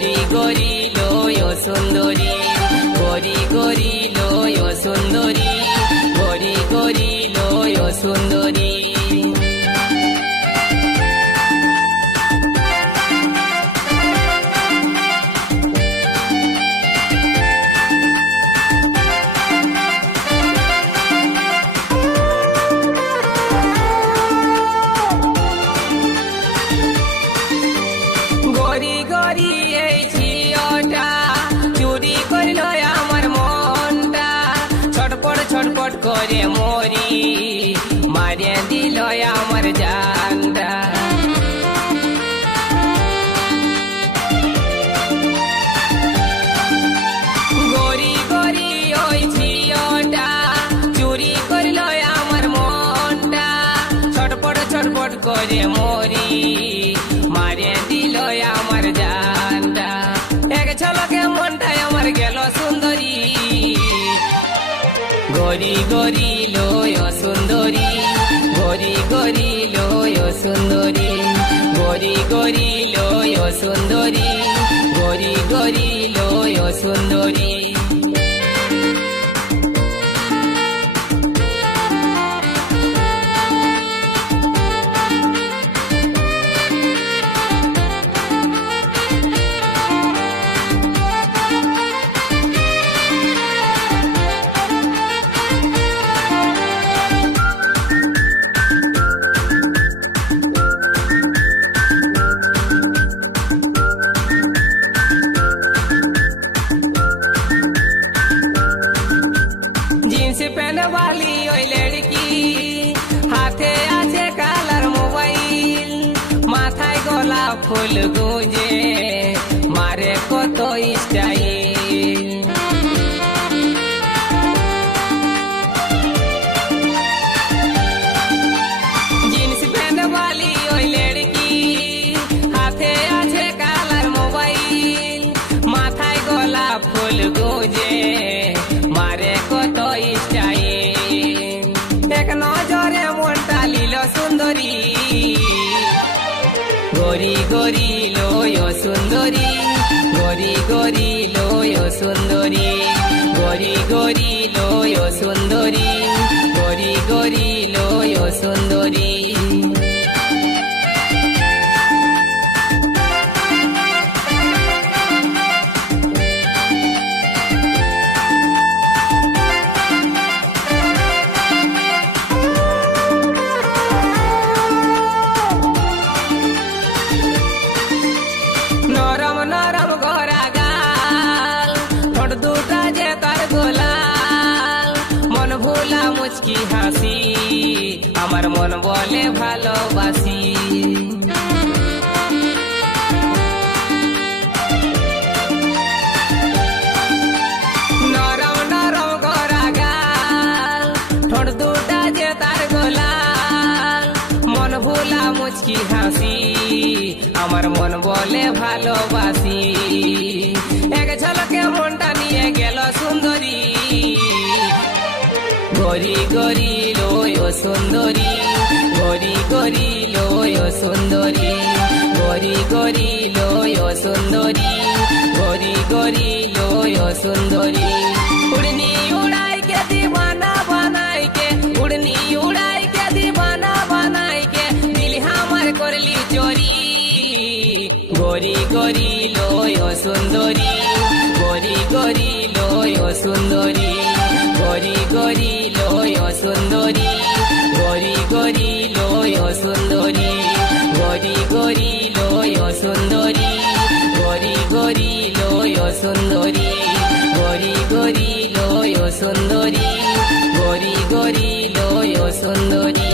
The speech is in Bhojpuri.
গরি গরি লয় সুন্দরী, গরি গরি লয় সুন্দরী, গরি গরি লয় সুন্দরী। গরি গরি এই ঝিওটা চুরি করল আমার মনটা, ছটপট ছটপট করে মরি, মারিয়ে দিল আমার জানটা। গরি গরি ওই ঝিওটা চুরি করল আমার মনটা, ছটপট ছটপট করে মরি, মারিয়ে দিল আমার জানটা। এক ঝলকে মনটাই আমার গেল সুন্দরী, গরি গরি লয় সুন্দরী, গরি গরি লয় সুন্দরী, গরি গরি লয় সুন্দরী, গরি গরি লয় সুন্দরী। जींस पहन वाली ओई लड़की, हाथे आछे कालार मोबाइल, माथाय गोलाप फुल गुंजे, मारे कत स्टाइल। जींस पहन वाली ओई लड़की, हाथे आछे कालार मोबाइल, माथाय गोलाप फुल गुंजे, मारे कत स्टाइल। एक नजरे মনটা লীল সুন্দরী, গরি গরি লয় সুন্দরী, গরি গরি লয় সুন্দরী, গরি গরি লয় সুন্দরী, গরি গরি লয় সুন্দরী। নরম নরম গড়া গাল, ঠোঁট দুটা যে তার গোলাল, মন ভোলা মুচকি হাসি, আমার মন বলে ভালোবাসি। নরম নরম গড়া গাল, ঠোঁট দুটা যে তার গোলাল, মন ভোলা মুচকি হাসি, আমার মন বলে ভালোবাসি। এক ঝলকে মনটা নিয়ে গেল সুন্দরী, গরি গরি লয় সুন্দরী, গরি গরি লয় সুন্দরী, গরি গরি লয় সুন্দরী, গরি গরি লয় সুন্দরী। উড়নি উড়াই के दीवाना बनाई के, उड़नी उड़ाई के दीवाना बनाई के, दिल हमार करली चोरी, গরি গরি লয় সুন্দরী, গরি গরি লয় সুন্দরী, গরি গরি লয় সুন্দরী, গরি গরি লয় সুন্দরী, গরি গরি লয় সুন্দরী, গরি গরি লয় সুন্দরী, গরি গরি লয় সুন্দরী, গরি গরি লয় সুন্দরী।